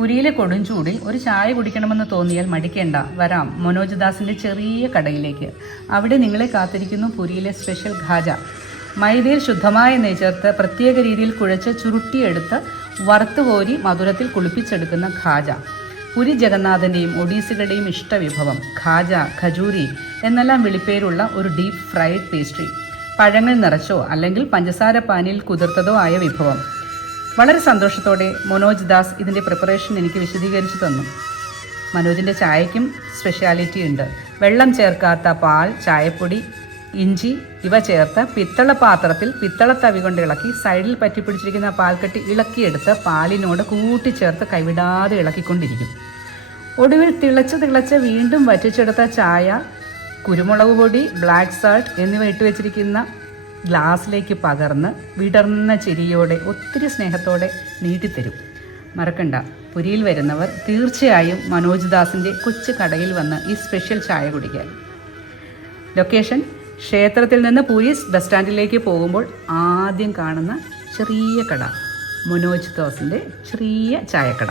പുരിയിലെ കൊടുംചൂടിൽ ഒരു ചായ കുടിക്കണമെന്ന് തോന്നിയാൽ മടിക്കേണ്ട, വരാം മനോജ് ദാസിൻ്റെ ചെറിയ കടയിലേക്ക്. അവിടെ നിങ്ങളെ കാത്തിരിക്കുന്നു പുരിയിലെ സ്പെഷ്യൽ ഖാജ. മൈദയിൽ ശുദ്ധമായ നെയ്യ് ചേർത്ത് പ്രത്യേക രീതിയിൽ കുഴച്ച് ചുരുട്ടിയെടുത്ത് വറുത്തുകോരി മധുരത്തിൽ കുളിപ്പിച്ചെടുക്കുന്ന ഖാജ. പുരി ജഗന്നാഥൻ്റെയും ഒഡീസികളുടെയും ഇഷ്ടവിഭവം. ഖാജ, ഖജൂരി എന്നെല്ലാം വിളിപ്പേരുള്ള ഒരു ഡീപ്പ് ഫ്രൈഡ് പേസ്ട്രി. പഴങ്ങൾ നിറച്ചോ അല്ലെങ്കിൽ പഞ്ചസാര പാനിൽ കുതിർത്തതോ ആയ വിഭവം. വളരെ സന്തോഷത്തോടെ മനോജ് ദാസ് ഇതിൻ്റെ പ്രിപ്പറേഷൻ എനിക്ക് വിശദീകരിച്ചു തന്നു. മനോജിൻ്റെ ചായയ്ക്കും സ്പെഷ്യാലിറ്റി ഉണ്ട്. വെള്ളം ചേർക്കാത്ത പാൽ, ചായപ്പൊടി, ഇഞ്ചി ഇവ ചേർത്ത് പിത്തള പാത്രത്തിൽ പിത്തളത്തവി കൊണ്ട് ഇളക്കി സൈഡിൽ പറ്റിപ്പിടിച്ചിരിക്കുന്ന പാൽക്കട്ടി ഇളക്കിയെടുത്ത് പാലിനോട് കൂട്ടിച്ചേർത്ത് കൈവിടാതെ ഇളക്കിക്കൊണ്ടിരിക്കും. ഒടുവിൽ തിളച്ച് വീണ്ടും വറ്റിച്ചെടുത്ത ചായ, കുരുമുളക് പൊടി, ബ്ലാക്ക് സാൾട്ട് എന്നിവ ഇട്ടുവെച്ചിരിക്കുന്ന ഗ്ലാസ്സിലേക്ക് പകർന്ന് വിടർന്ന ചിരിയോടെ ഒത്തിരി സ്നേഹത്തോടെ നീട്ടിത്തരും. മറക്കണ്ട, പുരിയിൽ വരുന്നവർ തീർച്ചയായും മനോജ് ദാസിൻ്റെ കൊച്ചു കടയിൽ വന്ന് ഈ സ്പെഷ്യൽ ചായ കുടിക്കാൻ. ലൊക്കേഷൻ ക്ഷേത്രത്തിൽ നിന്ന് പുരി ബസ് സ്റ്റാൻഡിലേക്ക് പോകുമ്പോൾ ആദ്യം കാണുന്ന ചെറിയ കട, മനോജ് ദാസിൻ്റെ ചെറിയ ചായക്കട.